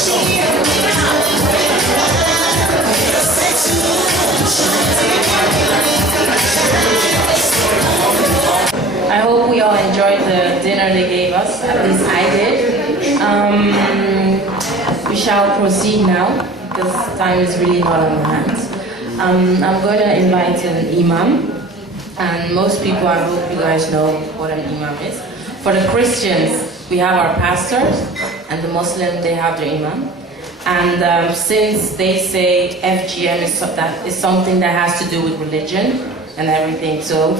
I hope we all enjoyed the dinner they gave us, at least I did. We shall proceed now, because time is really not on our hands. I'm going to invite an imam, and most people, I hope you guys know what an imam is. For the Christians, we have our pastors, and the Muslims, they have their imam. And since they say FGM is something that has to do with religion and everything, so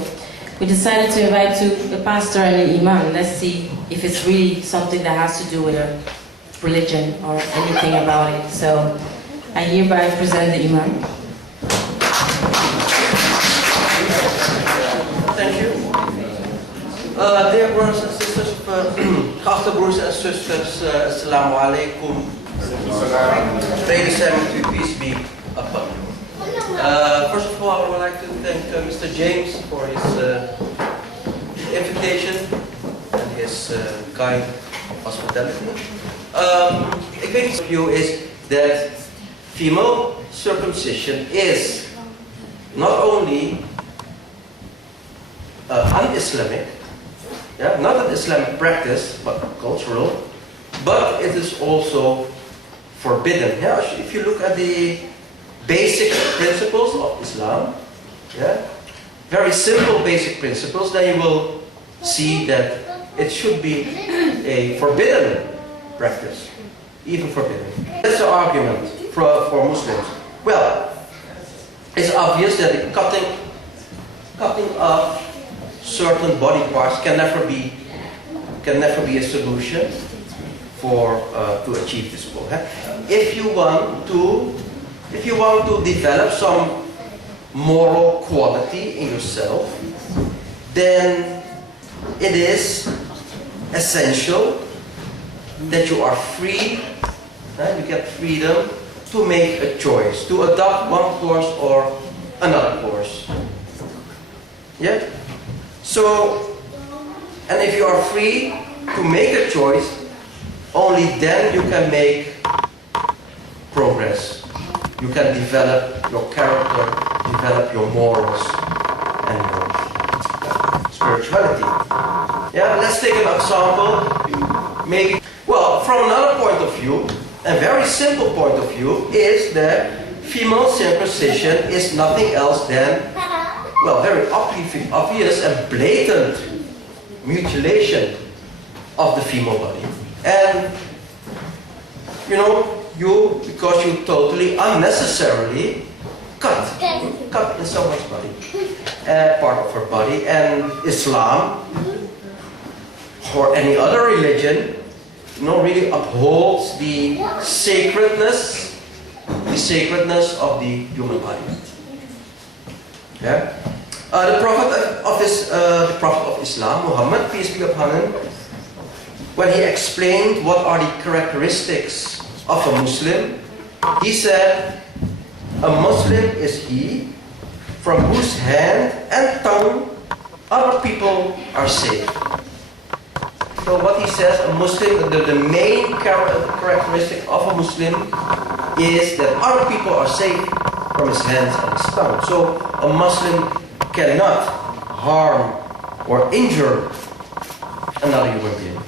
we decided to invite a pastor and an imam. Let's see if it's really something that has to do with a religion or anything about it. So I hereby present the imam. Thank you. Dear brothers and sisters, geachte broers en zusters, assalamu alaikum. Vrede zij met u, peace be upon you. First of all, I would like to thank Mr. James for his invitation and his kind hospitality. Ik weet niet of you is that female circumcision is not only un-Islamic, yeah, not an Islamic practice, but cultural, but it is also forbidden. Yeah, if you look at the basic principles of Islam, yeah, very simple basic principles, then you will see that it should be a forbidden practice, even forbidden. That's the argument for Muslims. Well, it's obvious that cutting off certain body parts can never be a solution for to achieve this goal. If you want to develop some moral quality in yourself, then it is essential that you are free, you get freedom to make a choice, to adopt one course or another course. Yeah? So, and if you are free to make a choice, only then you can make progress. You can develop your character, develop your morals and your spirituality. Yeah, let's take an example. Maybe, well, from another point of view, a very simple point of view is that female circumcision is nothing else than, well, very obvious and blatant mutilation of the female body. And, you know, because you totally unnecessarily cut in someone's body, part of her body. And Islam, or any other religion, really upholds the sacredness of the human body. Yeah? The Prophet of Islam, Muhammad, peace be upon him, when he explained what are the characteristics of a Muslim, he said, a Muslim is he from whose hand and tongue other people are safe. So what he says, a Muslim, the main characteristic of a Muslim is that other people are safe from his hands and his tongue. So a Muslim cannot harm or injure another human being.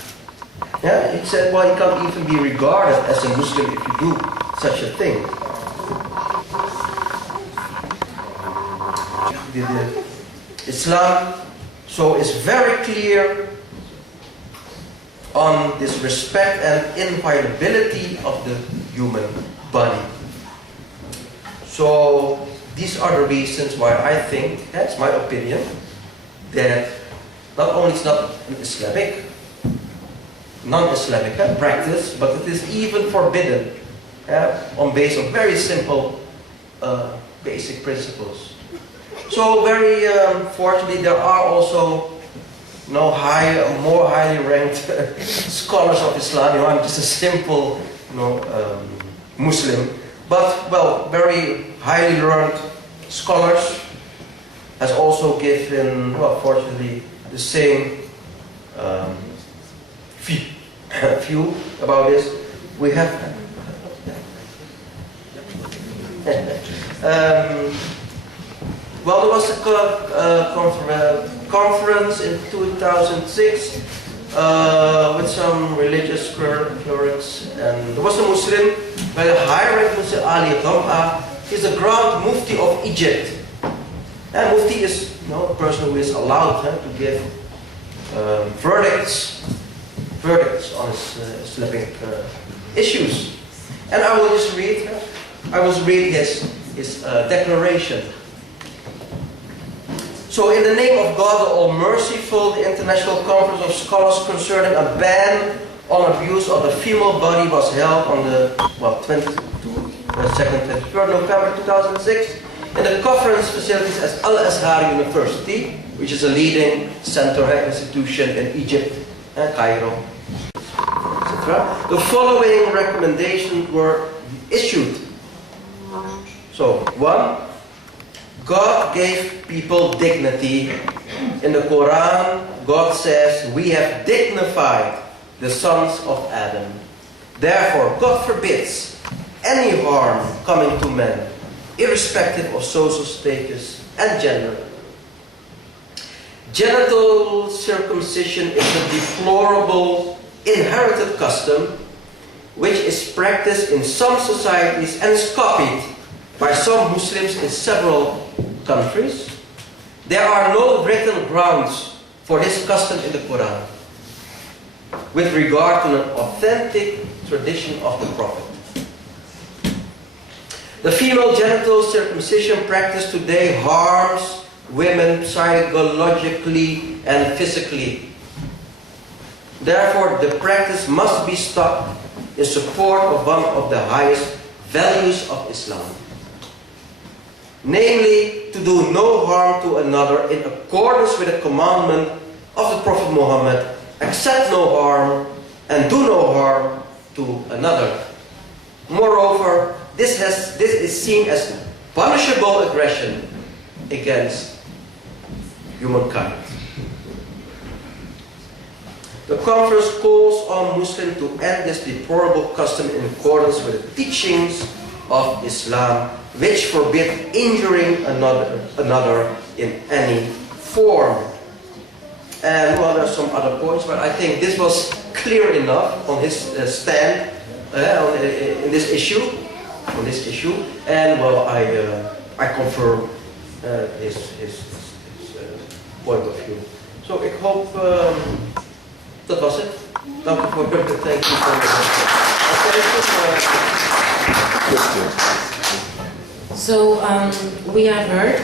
Yeah, he said, well, you can't even be regarded as a Muslim if you do such a thing. Islam, so, is very clear on this respect and inviolability of the human body. So, these are the reasons why I think, that's my opinion, that not only it's not an Islamic, non-Islamic practice, but it is even forbidden on base of very simple basic principles. So very fortunately there are also more highly ranked scholars of Islam. I'm just a simple Muslim, but well, very highly learned scholars has also given, well, fortunately, the same view about this. We have Well, there was a conference in 2006 with some religious clerics, and there was a Muslim, by the high-rank Muslim Ali Gham'a. He's the Grand Mufti of Egypt. And Mufti is a person who is allowed to give verdicts on Islamic issues. And I will just read. His declaration. So, in the name of God, the All-Merciful, the International Conference of Scholars concerning a ban on abuse of the female body was held on the 23rd November 2006 in the conference facilities at Al-Azhar University, which is a leading center institution in Egypt and Cairo, etc. The following recommendations were issued. So, 1. God gave people dignity. In the Quran, God says, we have dignified the sons of Adam. Therefore, God forbids any harm coming to men, irrespective of social status and gender. Genital circumcision is a deplorable inherited custom which is practiced in some societies and is copied by some Muslims in several countries. There are no written grounds for this custom in the Quran with regard to an authentic tradition of the Prophet. The female genital circumcision practice today harms women psychologically and physically. Therefore, the practice must be stopped in support of one of the highest values of Islam. Namely, to do no harm to another in accordance with the commandment of the Prophet Muhammad, accept no harm and do no harm to another. Moreover, this is seen as punishable aggression against humankind. The conference calls on Muslims to end this deplorable custom in accordance with the teachings of Islam, which forbid injuring another in any form. And well, there are some other points, but I think this was clear enough on his stand in this issue. And well, I confirm his point of view. So ik hoop dat was het. Dank u voor de tijd. So we have heard